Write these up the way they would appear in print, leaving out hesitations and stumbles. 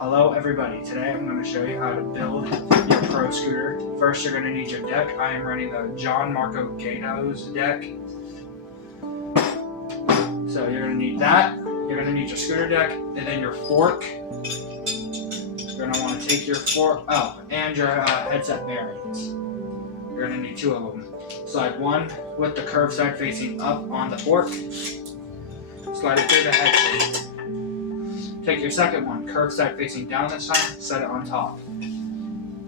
Hello everybody, today I'm going to show you how to build your Pro Scooter. First you're going to need your deck. I am running the John Marco Ganos deck. So you're going to need that. You're going to need your scooter deck, and then your fork. You're going to want to take your fork, and your headset bearings. You're going to need two of them. Slide one with the curved side facing up on the fork. Slide it through the head shape. Take your second one, curved side facing down this time, set it on top.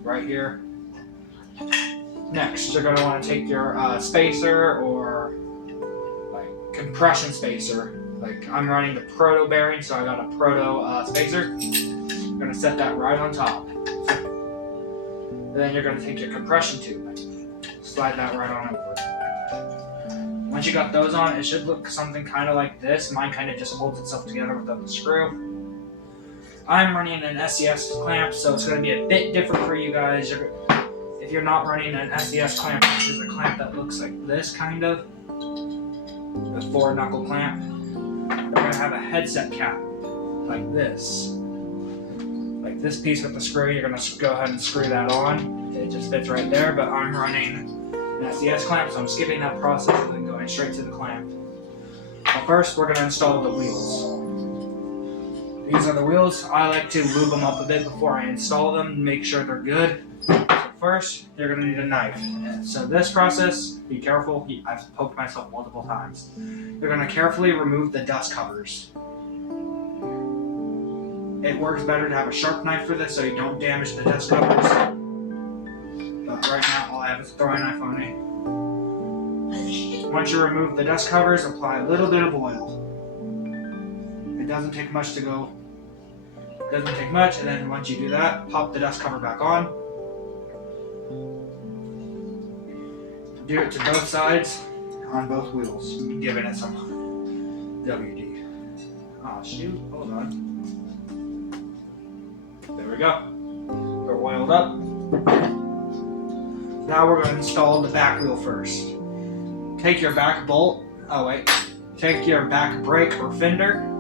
Right here. Next, you're going to want to take your spacer or like compression spacer. Like I'm running the Proto bearing, so I got a Proto spacer. I'm going to set that right on top. Then you're going to take your compression tube, slide that right on over. Once you got those on, it should look something kind of like this. Mine kind of just holds itself together without the screw. I'm running an SES clamp, so it's going to be a bit different for you guys. If you're not running an SES clamp, which is a clamp that looks like this kind of, a 4-knuckle clamp, you're going to have a headset cap like this. Like this piece with the screw, you're going to go ahead and screw that on. It just fits right there, but I'm running an SES clamp, so I'm skipping that process and then going straight to the clamp. But first, we're going to install the wheels. These are the wheels. I like to lube them up a bit before I install them, make sure they're good. So first, you're going to need a knife. So this process, be careful. I've poked myself multiple times. You're going to carefully remove the dust covers. It works better to have a sharp knife for this so you don't damage the dust covers. But right now, all I have is a throwing knife on me. Once you remove the dust covers, apply a little bit of oil. It doesn't take much to go. It doesn't take much, and then once you do that, pop the dust cover back on. Do it to both sides on both wheels, giving it some WD. Oh shoot, hold on. There we go. They're oiled up. Now we're going to install the back wheel first. Take your back bolt, take your back brake or fender.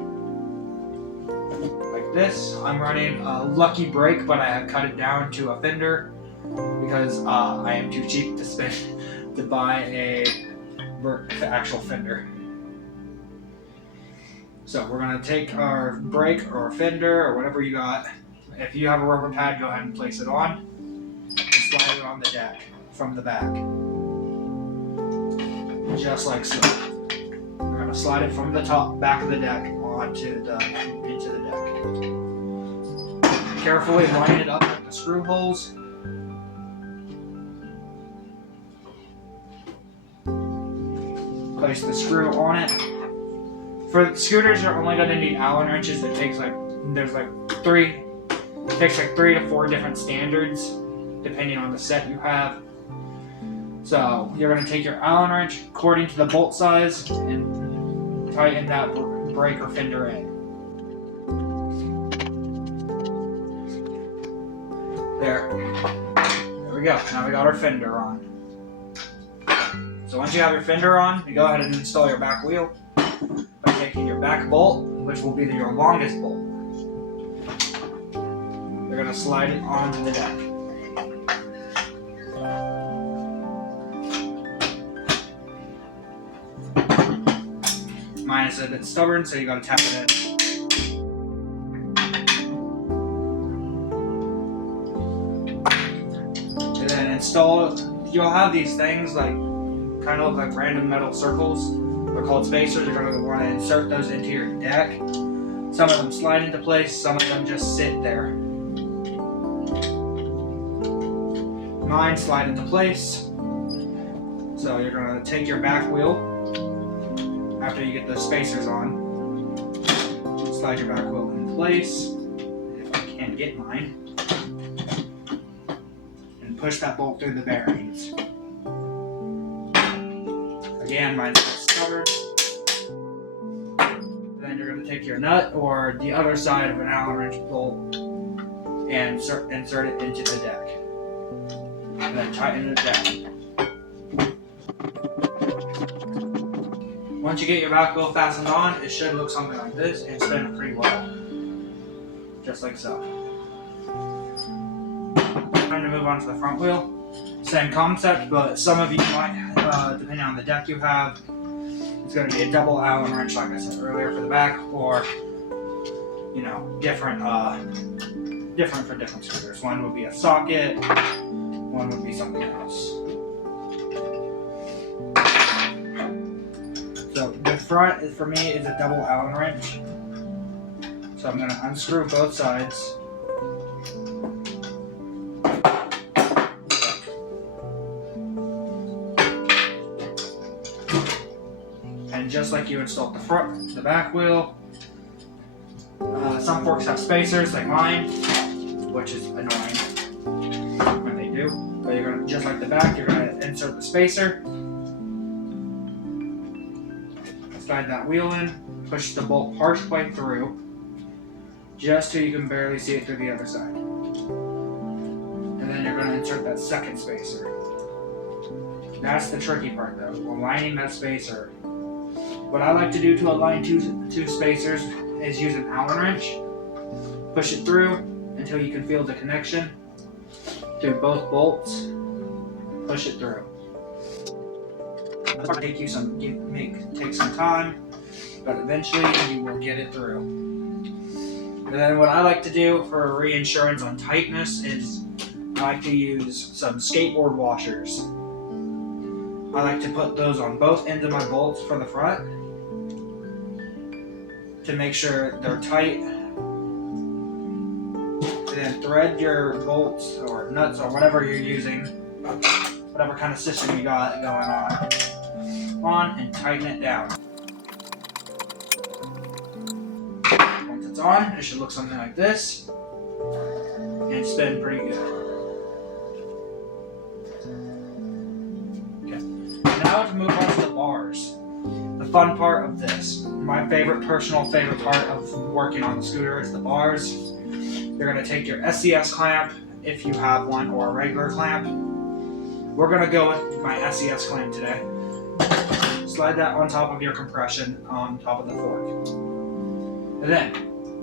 This, I'm running a Lucky brake, but I have cut it down to a fender because I am too cheap to buy a actual fender. So we're going to take our brake or fender or whatever you got. If you have a rubber pad, go ahead and place it on and slide it on the deck from the back. Just like so. We're going to slide it from the back of the deck into the deck. Carefully line it up with the screw holes. Place the screw on it. For scooters, you're only going to need Allen wrenches. It takes three to four different standards depending on the set you have. So you're going to take your Allen wrench according to the bolt size and tighten that brake or fender in. There we go. Now we got our fender on. So once you have your fender on, you go ahead and install your back wheel by taking your back bolt, which will be your longest bolt. You're going to slide it onto the deck. Mine is a bit stubborn, so you got to tap it in. Install. You'll have these things like kind of look like random metal circles. They're called spacers. You're going to want to insert those into your deck. Some of them slide into place. Some of them just sit there. Mine slide into place. So you're going to take your back wheel after you get the spacers on. Slide your back wheel in place. If I can't get mine. Push that bolt through the bearings. Again, mine's stubborn. Then you're going to take your nut or the other side of an Allen wrench bolt and insert it into the deck. And then tighten it down. Once you get your back wheel fastened on, it should look something like this and spin pretty well. Just like so. Time to move on to the front wheel. Same concept, but some of you might, depending on the deck you have, it's going to be a double Allen wrench, like I said earlier, for the back, or different for different scooters. One would be a socket, one would be something else. So the front, for me, is a double Allen wrench. So I'm going to unscrew both sides. And just like you installed the back wheel, some forks have spacers like mine, which is annoying when they do. But you're gonna, just like the back, you're gonna insert the spacer, slide that wheel in, push the bolt partially through, just till you can barely see it through the other side. And then you're gonna insert that second spacer. That's the tricky part though, aligning that spacer. What I like to do to align two spacers is use an Allen wrench, push it through until you can feel the connection through both bolts, push it through. It's going to take some time, but eventually you will get it through. And then what I like to do for reinsurance on tightness is I like to use some skateboard washers. I like to put those on both ends of my bolts for the front to make sure they're tight. And then thread your bolts or nuts or whatever you're using, whatever kind of system you got going on, and tighten it down. Once it's on, it should look something like this and spin pretty good. Okay. Now to move on to the bars. The fun part of this, my personal favorite part of working on the scooter is the bars. You're going to take your SCS clamp, if you have one, or a regular clamp. We're going to go with my SCS clamp today. Slide that on top of your compression on top of the fork. And then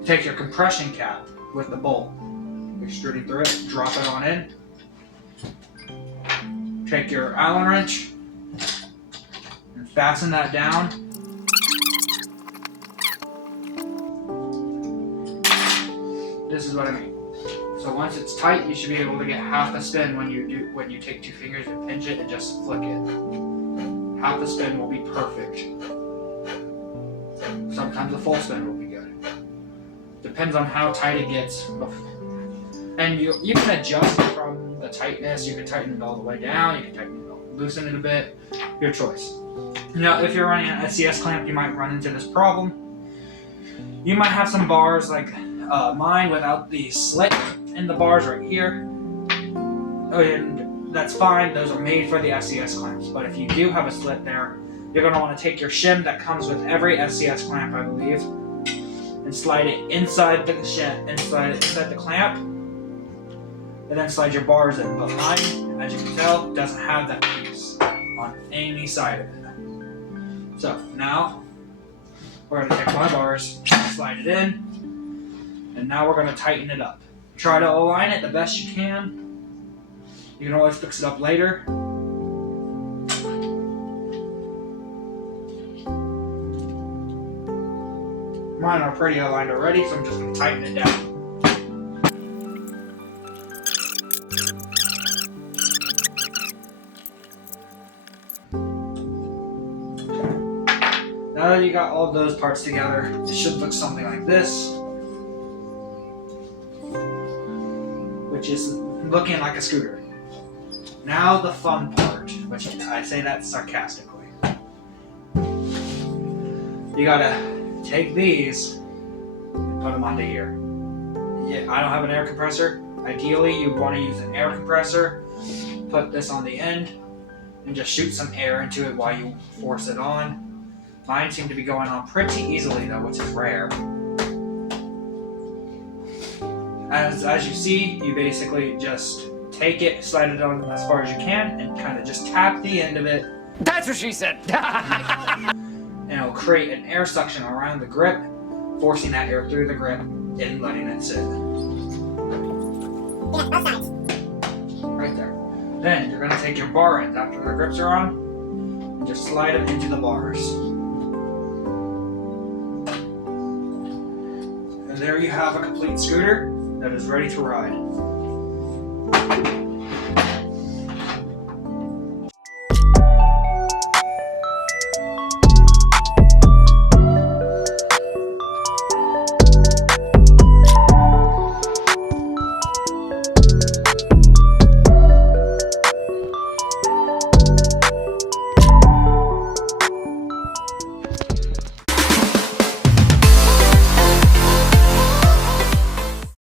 take your compression cap with the bolt, extruding through it, drop it on in. Take your Allen wrench and fasten that down. This is what I mean. So once it's tight, you should be able to get half a spin when you take two fingers and pinch it and just flick it. Half the spin will be perfect. Sometimes a full spin will be good. Depends on how tight it gets. And you can adjust from the tightness. You can tighten it all the way down. You can loosen it a bit. Your choice. Now, if you're running an SCS clamp, you might run into this problem. You might have some bars like mine without the slit in the bars right here. And that's fine, those are made for the SCS clamps. But if you do have a slit there, you're going to want to take your shim that comes with every SCS clamp, I believe, and slide it inside the shim, and slide it inside the clamp, and then slide your bars in. But mine, as you can tell, doesn't have that piece on any side of it. So now, we're going to take my bars, slide it in, and now we're going to tighten it up. Try to align it the best you can. You can always fix it up later. Mine are pretty aligned already, so I'm just going to tighten it down. Now that you got all those parts together, it should look something like this, which is looking like a scooter. Now the fun part, which I say that sarcastically. You gotta take these and put them onto here. Yeah, I don't have an air compressor. Ideally, you want to use an air compressor. Put this on the end and just shoot some air into it while you force it on. Mine seem to be going on pretty easily though, which is rare. As you see, you basically just take it, slide it on as far as you can, and kind of just tap the end of it. That's what she said! And it'll create an air suction around the grip, forcing that air through the grip and letting it sit. take your bar ends after the grips are on, and just slide them into the bars. And there you have a complete scooter that is ready to ride.